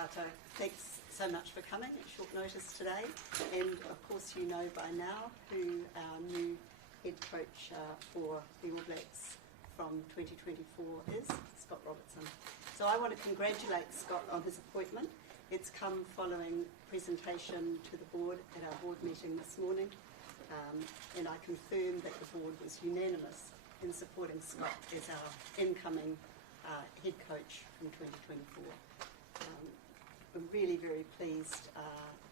tātou. Thanks so much for coming at short notice today. And of course you know by now who our new head coach for the All Blacks from 2024 is, Scott Robertson. So I want to congratulate Scott on his appointment. It's come following presentation to the board at our board meeting this morning, and I confirm that the board was unanimous in supporting Scott as our incoming head coach from 2024. I'm really very pleased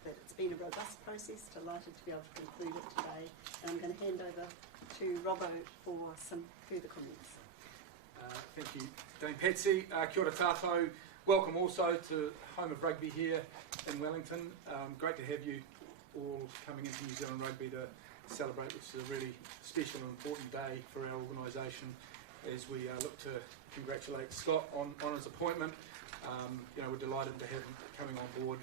that it's been a robust process, delighted to be able to conclude it today, and I'm going to hand over to Robbo for some further comments. Thank you, Dame Patsy. Kia ora tātou. Welcome also to home of rugby here in Wellington. Great to have you all coming into New Zealand Rugby to celebrate, which is a really special and important day for our organisation as we look to congratulate Scott on his appointment. We're delighted to have him coming on board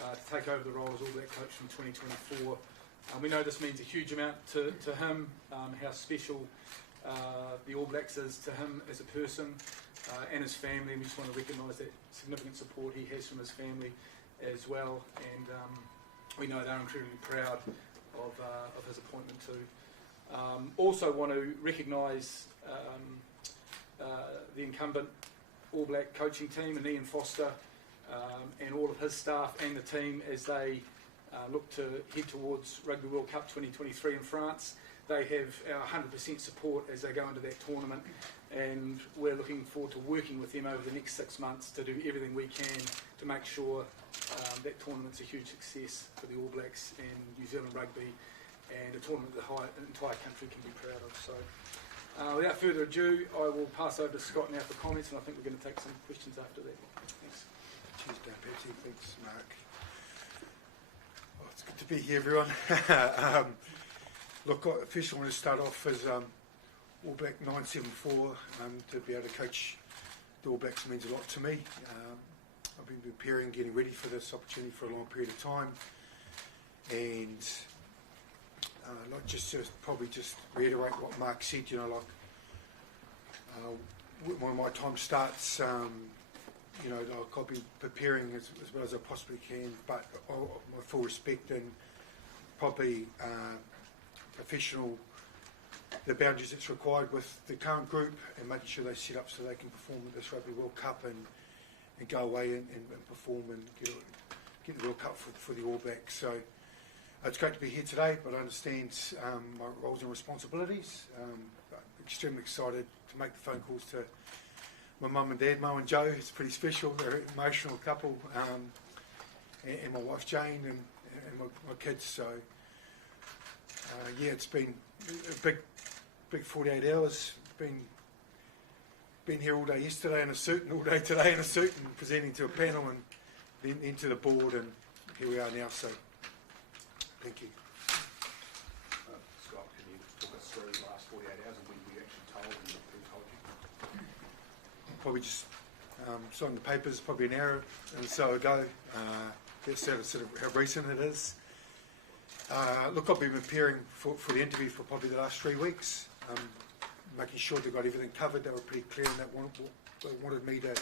to take over the role as All Black coach from 2024. We know this means a huge amount to him, how special the All Blacks is to him as a person and his family, and we just want to recognise that significant support he has from his family as well, and we know they're incredibly proud of his appointment too. Also want to recognise the incumbent All Black coaching team and Ian Foster and all of his staff and the team as they look to head towards Rugby World Cup 2023 in France. They have our 100% support as they go into that tournament, and we're looking forward to working with them over the next 6 months to do everything we can to make sure that tournament's a huge success for the All Blacks and New Zealand Rugby, and a tournament the entire country can be proud of. So without further ado, I will pass over to Scott now for comments, and I think we're going to take some questions after that. Thanks. Cheers, Dan Patsy. Thanks, Mark. Well, it's good to be here, everyone. Look, I first want to start off as All Black 974. To be able to coach the All Blacks means a lot to me. I've been preparing, getting ready for this opportunity for a long period of time, and like just probably just reiterate what Mark said. When my time starts, I'll be preparing as well as I possibly can, but my full respect and probably professional, the boundaries that's required with the current group, and making sure they set up so they can perform at this Rugby World Cup and go away and perform and get the World Cup for the All Blacks. So it's great to be here today, but I understand my roles and responsibilities. But extremely excited to make the phone calls to my mum and dad, Mo and Joe. It's pretty special. They're an emotional couple, and my wife Jane and my kids. So it's been a big 48 hours. Been here all day yesterday in a suit and all day today in a suit and presenting to a panel and then into the board, and here we are now. So thank you. Scott, can you talk us through the last 48 hours and when we actually told and who told you? Probably just signed the papers probably an hour or so ago. That's sort of how recent it is. Look, I've been preparing for the interview for probably the last 3 weeks, making sure they got everything covered. They were pretty clear in that they wanted me to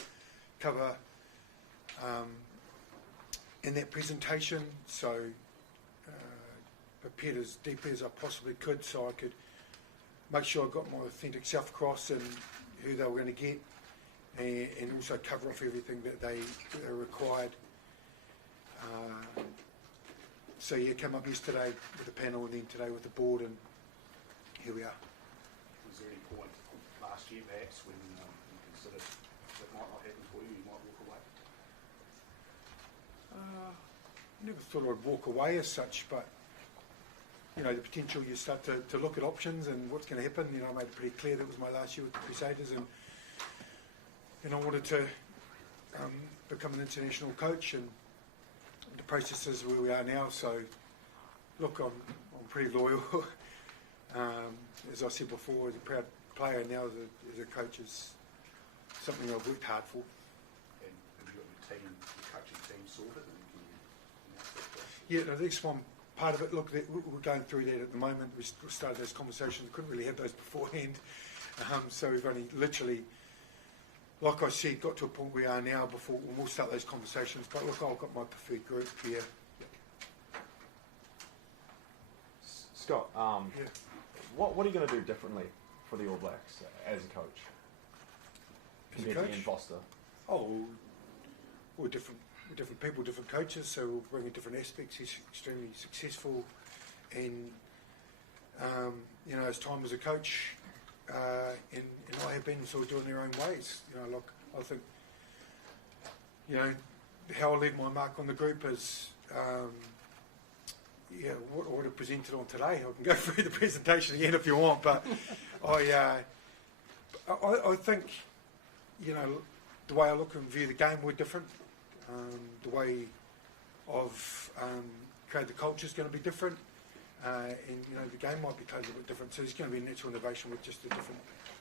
cover in that presentation, so prepared as deeply as I possibly could so I could make sure I got my authentic self across and who they were going to get, and also cover off everything that they required. Came up yesterday with the panel and then today with the board, and here we are. Was there any point last year perhaps when you considered that might not happen for you, you might walk away? I never thought I'd walk away as such, but the potential, you start to look at options and what's going to happen. I made it pretty clear that it was my last year with the Crusaders, and I wanted to become an international coach, and the process is where we are now. So look, I'm pretty loyal. As I said before, as a proud player, now as a coach, is something I've worked hard for. And have you got your coaching team sorted? Yeah, I think it's one part of it. Look, we're going through that at the moment. We started those conversations, couldn't really have those beforehand. So we've only literally like I said, got to a point we are now before we'll start those conversations. But look, I've got my preferred group here. Scott, Yeah. what are you going to do differently for the All Blacks as a coach? As a compared to coach? Ian Foster? Oh, we're different people, different coaches, so we'll bring in different aspects. He's extremely successful, and his time as a coach, and I have been sort of doing their own ways. Look, I think, how I leave my mark on the group is, what I would have presented on today. I can go through the presentation again if you want, but I think, the way I look and view the game, we're different. The way I've created the culture is going to be different, and the game might be totally a bit different. So there's going to be a natural innovation with just the different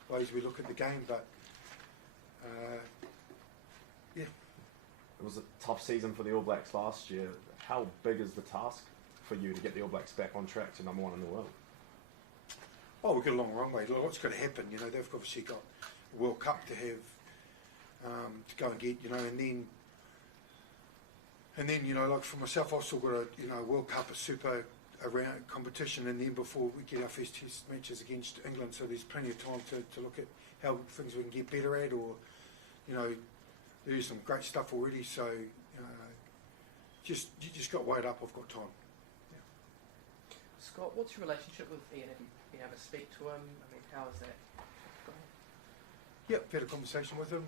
ways we look at the game. But it was a tough season for the All Blacks last year. How big is the task for you to get the All Blacks back on track to number one in the world? Oh, we've got a long runway. What's going to happen? They've obviously got a World Cup to have to go and get. And then like for myself, I've still got a World Cup, a super around competition, and then before we get our first test matches against England, so there's plenty of time to look at how things we can get better at, or there's some great stuff already. So you just got to wait up. I've got time. Yeah. Scott, what's your relationship with Ian? Have you been able to speak to him? I mean, how is that going? Yeah, I've had a conversation with him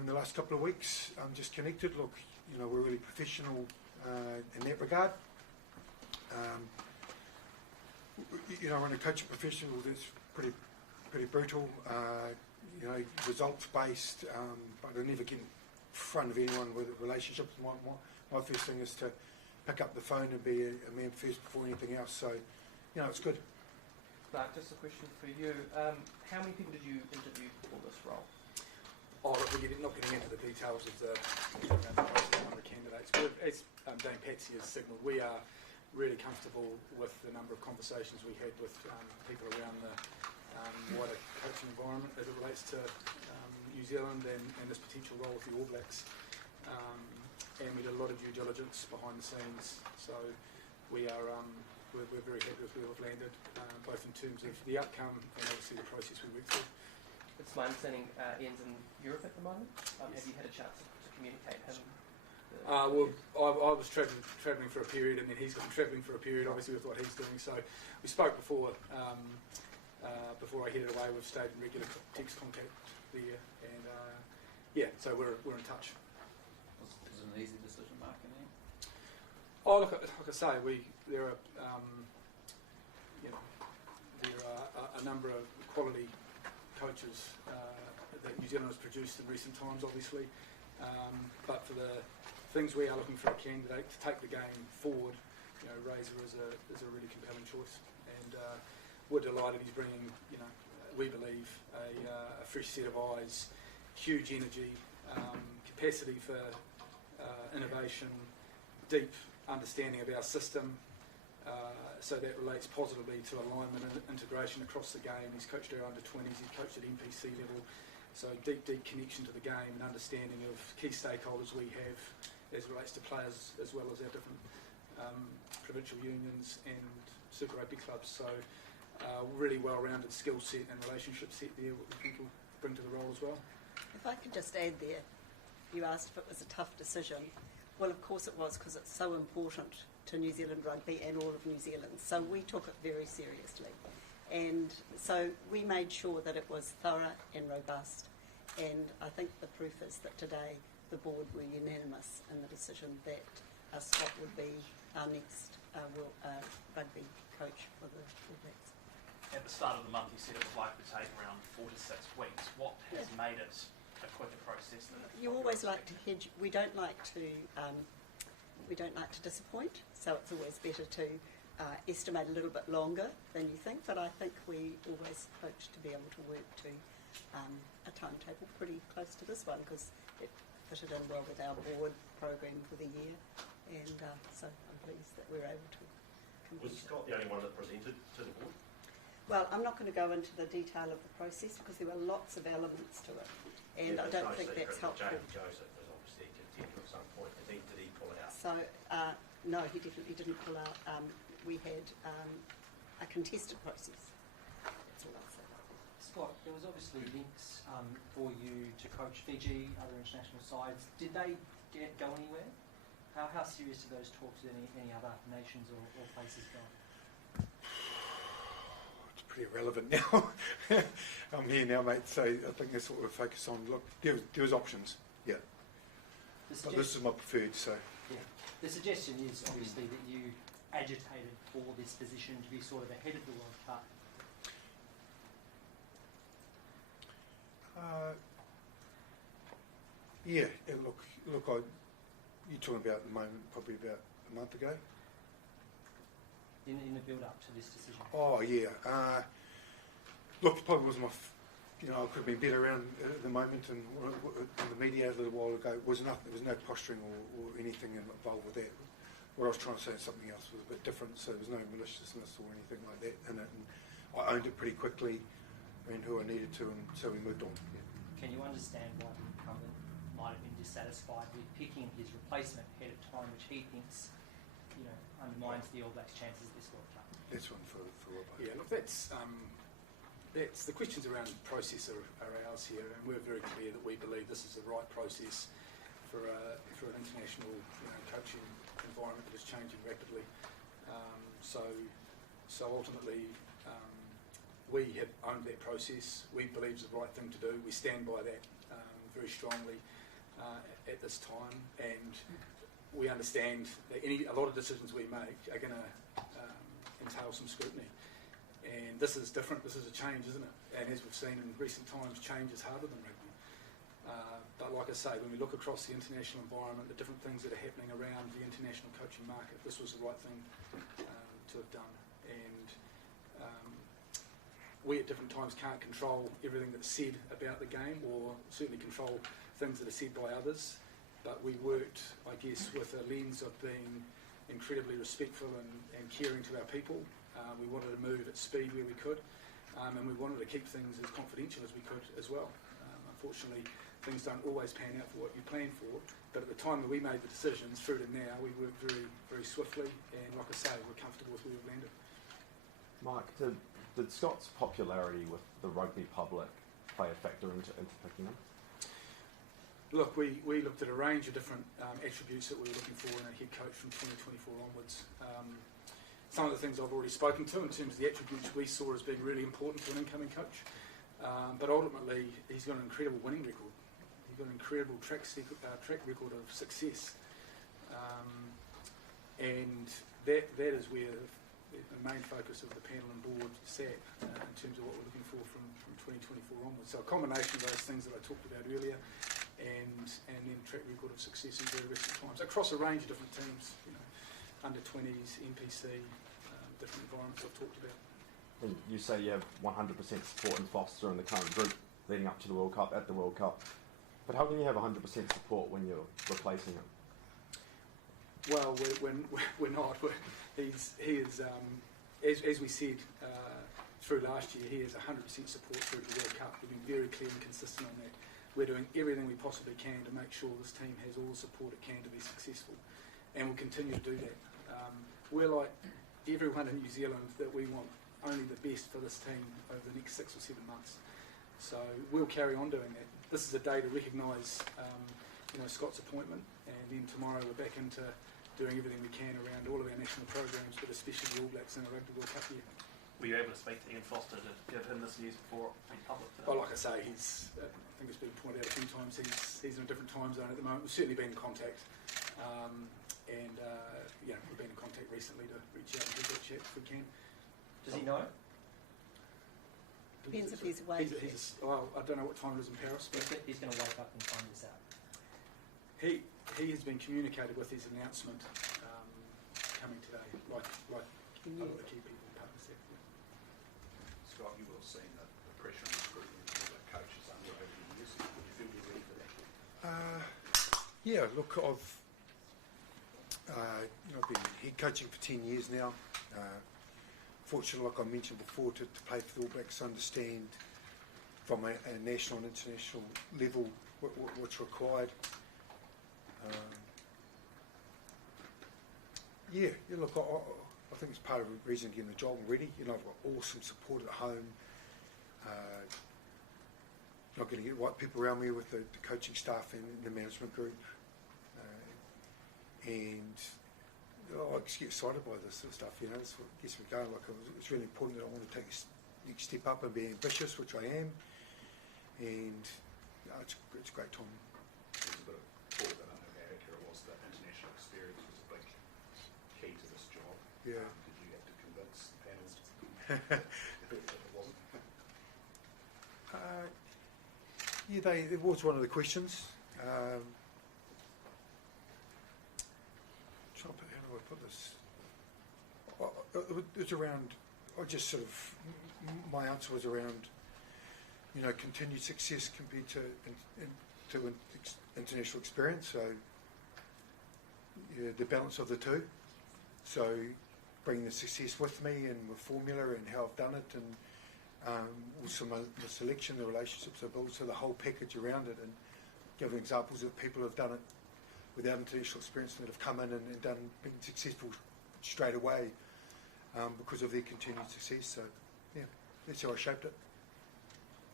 in the last couple of weeks. Just connected. Look, we're really professional in that regard. When a coach is professional, that's pretty brutal. Results based, but I never get in front of anyone with relationships. My first thing is to pick up the phone and be a man first before anything else. So, it's good. Clark, just a question for you. How many people did you interview for this role? Look, we're not getting into the details of the number of candidates. As Dame Patsy has signalled, we are really comfortable with the number of conversations we had with people around the wider coaching environment as it relates to New Zealand and this potential role with the All Blacks. And we did a lot of due diligence behind the scenes, so we are we're very happy with where we've landed, both in terms of the outcome and obviously the process we went through. It's my understanding Ian's in Europe at the moment. Yes. Have you had a chance to communicate him? I was travelling for a period, and then he's gone travelling for a period, obviously with what he's doing. So we spoke before I headed away. We've stayed in regular text contact there, and so we're in touch. Was it an easy decision, Mark and Ian? Oh, look, like I say, there are a number of quality coaches that New Zealand has produced in recent times, obviously. But for the things we are looking for a candidate to take the game forward, Razor is a really compelling choice, and we're delighted he's bringing, we believe, a fresh set of eyes, huge energy, capacity for innovation, deep understanding of our system. So that relates positively to alignment and integration across the game. He's coached our under-20s, he's coached at NPC level, so deep connection to the game and understanding of key stakeholders we have as it relates to players as well as our different provincial unions and Super Rugby clubs. So really well-rounded skill set and relationship set there, what we think will bring to the role as well. If I could just add there, you asked if it was a tough decision. Well, of course it was, because it's so important to New Zealand rugby and all of New Zealand. So we took it very seriously. And so we made sure that it was thorough and robust. And I think the proof is that today the board were unanimous in the decision that Scott would be our next rugby coach for the All Blacks. At the start of the month, you said it was likely to take around 4 to 6 weeks. What has made it a quicker process than it? You always like to hedge. We don't like to disappoint, so it's always better to estimate a little bit longer than you think. But I think we always hope to be able to work to a timetable pretty close to this one, because it fitted in well with our board program for the year, and so I'm pleased that we were able to complete Was Scott the only one that presented to the board? Well, I'm not going to go into the detail of the process because there were lots of elements to it. and I don't think that's helpful. James Joseph was obviously a contender at some point. Did he pull out? So, no, he definitely didn't pull out. We had a contested process. That's all I'll say. Scott, there was obviously links for you to coach Fiji, other international sides. Did they go anywhere? How serious do those talks with any other nations or places go? It's pretty irrelevant now. I'm here now, mate, so I think that's what we're focused on. Look, there was options, yeah. But this is my preferred, so. Yeah. The suggestion is obviously that you agitated for this position to be sort of ahead of the World Cup. Yeah, look, you're talking about at the moment, probably about a month ago. In the build-up to this decision. Oh yeah. Look, it probably wasn't I could have been better around at the moment, and the media a little while ago was nothing. There was no posturing or anything involved with that. What I was trying to say is something else was a bit different. So there was no maliciousness or anything like that in it. And I owned it pretty quickly, and who I needed to, and so we moved on. Yeah. Can you understand why the incumbent might have been dissatisfied with picking his replacement ahead of time, which he thinks, undermines the All Blacks' chances this World Cup? That's one for Robert. Yeah, look, that's the questions around process are ours here, and we're very clear that we believe this is the right process for an international coaching environment that is changing rapidly. So ultimately, we have owned that process. We believe it's the right thing to do. We stand by that very strongly at this time, and we understand that a lot of decisions we make are going to entail some scrutiny. And this is different. This is a change, isn't it? And as we've seen in recent times, change is harder than rugby. But like I say, when we look across the international environment, the different things that are happening around the international coaching market, this was the right thing to have done. And we at different times can't control everything that's said about the game, or certainly control things that are said by others. But we worked, I guess, with a lens of being incredibly respectful and caring to our people. We wanted to move at speed where we could, and we wanted to keep things as confidential as we could as well. Unfortunately, things don't always pan out for what you plan for, but at the time that we made the decisions through to now, we worked very, very swiftly, and like I say, we're comfortable with where we've landed. Mark, did Scott's popularity with the rugby public play a factor into picking him? Look, we looked at a range of different attributes that we were looking for in a head coach from 2024 onwards. Some of the things I've already spoken to in terms of the attributes we saw as being really important to an incoming coach. But ultimately, he's got an incredible winning record. He's got an incredible track record of success. And that is where the main focus of the panel and board sat in terms of what we're looking for from 2024 onwards. So a combination of those things that I talked about earlier, and then track record of success in very recent times across a range of different teams, under 20s, NPC, different environments I've talked about. And you say you have 100% support in Foster and the current group leading up to the World Cup, at the World Cup. But how can you have 100% support when you're replacing him? Well, we're not. He is, as we said through last year, he has 100% support through the World Cup. We've been very clear and consistent on that. We're doing everything we possibly can to make sure this team has all the support it can to be successful, and we'll continue to do that. We're like everyone in New Zealand, that we want only the best for this team over the next 6 or 7 months. So we'll carry on doing that. This is a day to recognise Scott's appointment, and then tomorrow we're back into doing everything we can around all of our national programs, but especially the All Blacks in a Rugby World Cup year. Were you able to speak to Ian Foster to give him this news before it went public today? Well, like I say, I think it's been pointed out a few times, he's in a different time zone at the moment. We've certainly been in contact, we've been in contact recently to reach out and give that chat if we can. Does he know? Depends if he's awake. I don't know what time it is in Paris, but He's going to wake up and find this out. he has been communicated with his announcement coming today, like other key people partners there. Scott, you will have seen the pressure and scrutiny that the coaches under over the years. Would you feel you're ready for that? Yeah, look, I've been head coaching for 10 years now. Fortunately, like I mentioned before, to play for the All Blacks, understand from a national and international level, what's required. Look, I think it's part of the reason getting the job already. You know, I've got awesome support at home. Not going to get the right people around me with the coaching staff and the management group. I just get excited by this sort of stuff, you know, that's what gets me going. Like, it's really important that I want to take a next step up and be ambitious, which I am, and it's a great time. There's a bit of talk that I know how accurate it was that international experience was a big key to this job. Yeah. Did you have to convince the panel that it wasn't? It was one of the questions. How do I put this? It was around, my answer was around, you know, continued success compared to international experience. So, the balance of the two. So, bringing the success with me and with formula and how I've done it, and also the selection, the relationships I built, so the whole package around it, and giving examples of people who have done it without international experience that have come in and been successful straight away because of their continued success. So, yeah, that's how I shaped it.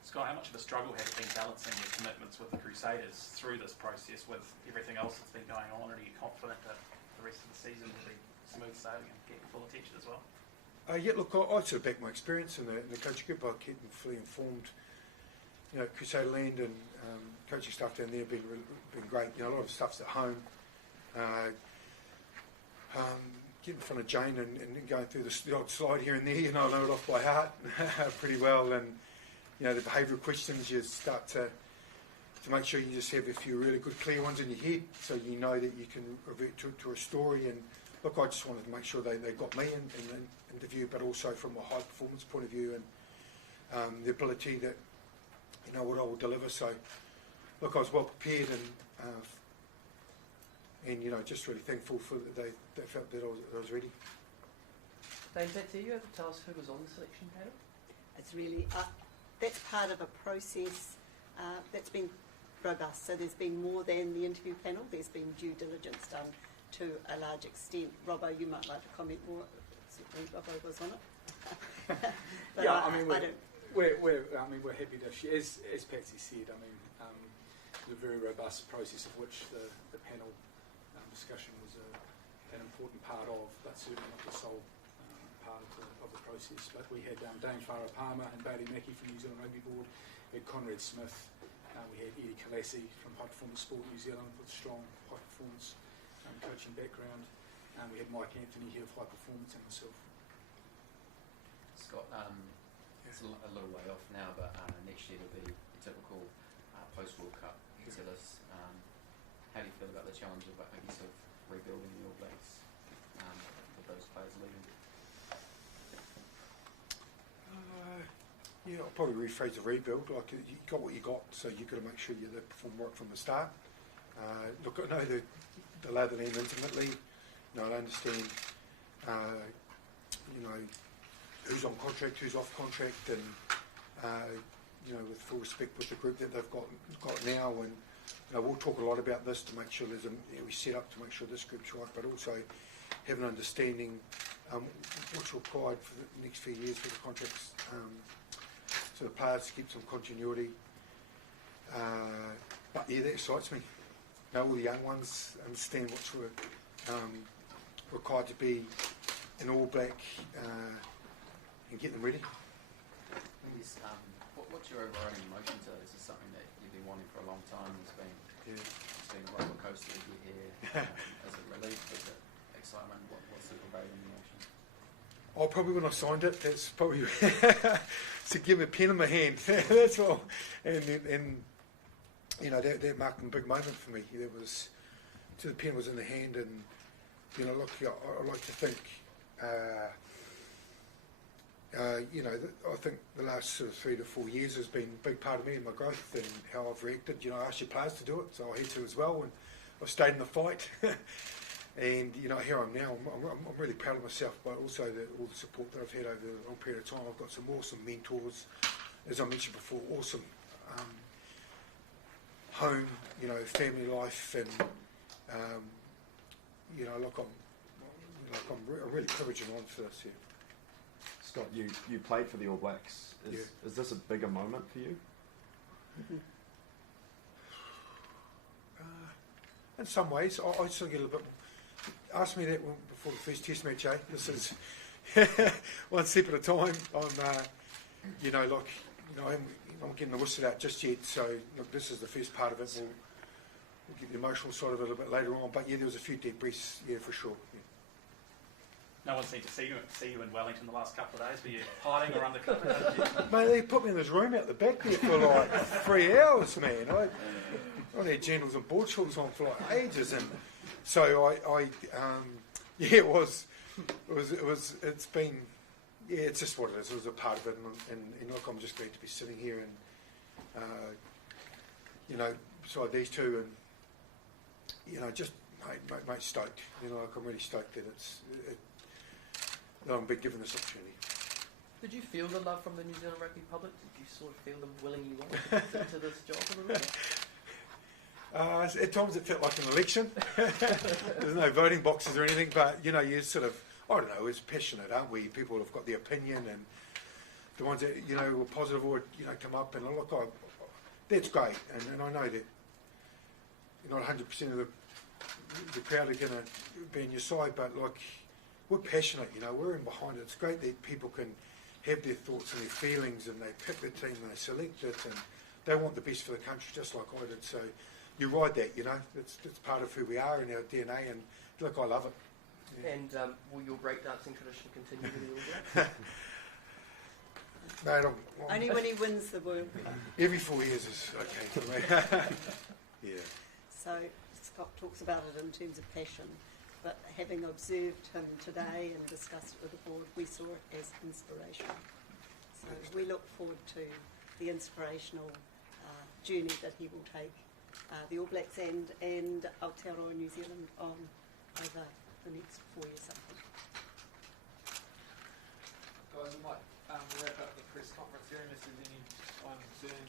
Scott, how much of a struggle has it been balancing your commitments with the Crusaders through this process with everything else that's been going on? And are you confident that the rest of the season will be smooth sailing and get full attention as well? Look, I sort of back my experience in the coaching group. I keep them fully informed. You know, Crusaderland and coaching staff down there have been great. You know, a lot of stuff's at home. Getting in front of Jane and going through the odd slide here and there, you know, I know it off by heart pretty well. And, you know, the behavioural questions, you start to make sure you just have a few really good clear ones in your head so you know that you can revert to a story. And, look, I just wanted to make sure they got me in the interview, but also from a high performance point of view and the ability that, you know, what I will deliver. So, look, I was well prepared and you know, just really thankful for that they felt that I was ready. Dame Betsy, are you able to tell us who was on the selection panel? It's really, that's part of a process that's been robust. So there's been more than the interview panel. There's been due diligence done to a large extent. Robbo, you might like to comment more. Certainly Robbo was on it. But yeah, we're happy to share. As Patsy said, the very robust process of which the panel discussion was an important part of, but certainly not the sole part of the process. But we had Dame Farah Palmer and Bailey Mackey from New Zealand Rugby Board. We had Conrad Smith. We had Eddie Kalassi from High Performance Sport New Zealand with strong high performance coaching background. We had Mike Anthony here of High Performance and myself. Scott, it's a little way off now, but next year will be a typical post-World Cup exodus. How do you feel about the challenge of, I guess, of rebuilding the All Blacks with those players leaving? Yeah, I'll probably rephrase the rebuild. Like, you got what you got, so you've got to make sure you perform right from the start. Look, I know the lay of the land intimately. You know, I understand, you know, who's on contract, who's off contract, and you know, with full respect with the group that they've got now, and you know, we'll talk a lot about this to make sure we set up to make sure this group's right, but also have an understanding what's required for the next few years for the contracts, so the players to keep some continuity. But yeah, that excites me. You know, all the young ones understand what's required to be an All Black and get them ready. Yes, what's your overriding emotion to this? Is something that you've been wanting for a long time? It's been a roller coaster to get here. As a relief, is it excitement? What's the prevailing emotion? Oh, probably when I signed it, that's probably to give a pen in my hand. That's all. And you know, that marked a big moment for me. There was, the pen was in the hand, and you know, look, I like to think. You know, I think the last sort of 3 to 4 years has been a big part of me and my growth and how I've reacted. You know, I asked your players to do it, so I had to as well, and I've stayed in the fight. And you know, here I am now. I'm really proud of myself, but also all the support that I've had over a long period of time. I've got some awesome mentors as I mentioned before, awesome home, you know, family life, and you know, I'm really privileged and honoured for this. Yeah. Scott, you played for the All Blacks. Is this a bigger moment for you? In some ways, I still get a little bit. Ask me that before the first Test match, eh? This is one step at a time. I'm, you know, like, you know, I'm not getting the whistle out just yet. So, look, this is the first part of it. We'll get the emotional side of it a little bit later on. But yeah, there was a few deep breaths, yeah, for sure. Yeah. No one seemed to see you in Wellington the last couple of days. Were you hiding or undercover? Mate, they put me in this room out the back there for like 3 hours, man. I had journals and board shorts on for like ages, and so it's been, yeah, it's just what it is. It was a part of it, and look, I'm just glad to be sitting here and, you know, beside these two, and, you know, just, mate, stoked. You know, like, I'm really stoked that that I'm being given this opportunity. Did you feel the love from the New Zealand rugby public? Did you sort of feel them willing you on to this job a little bit? At times it felt like an election. There's no voting boxes or anything, but, you know, you're sort of, I don't know, it's passionate, aren't we? People have got their opinion, and the ones that, you know, were positive or, you know, come up, and look, that's great, and I know that you're not 100% of the crowd are going to be on your side, but, like, we're passionate, you know, we're in behind it. It's great that people can have their thoughts and their feelings, and they pick the team, and they select it, and they want the best for the country, just like I did. So you ride that, you know, it's part of who we are and our DNA, and look, I love it. Yeah. And will your breakdancing tradition continue with the All Blacks? Mate, I'm Only when he wins the World Cup. every 4 years is okay for me. Yeah. So Scott talks about it in terms of passion, but having observed him today and discussed it with the board, we saw it as inspirational. So we look forward to the inspirational journey that he will take the All Blacks and Aotearoa New Zealand on over the next 4 years. Guys, we might wrap up the press conference here unless there's any one concern.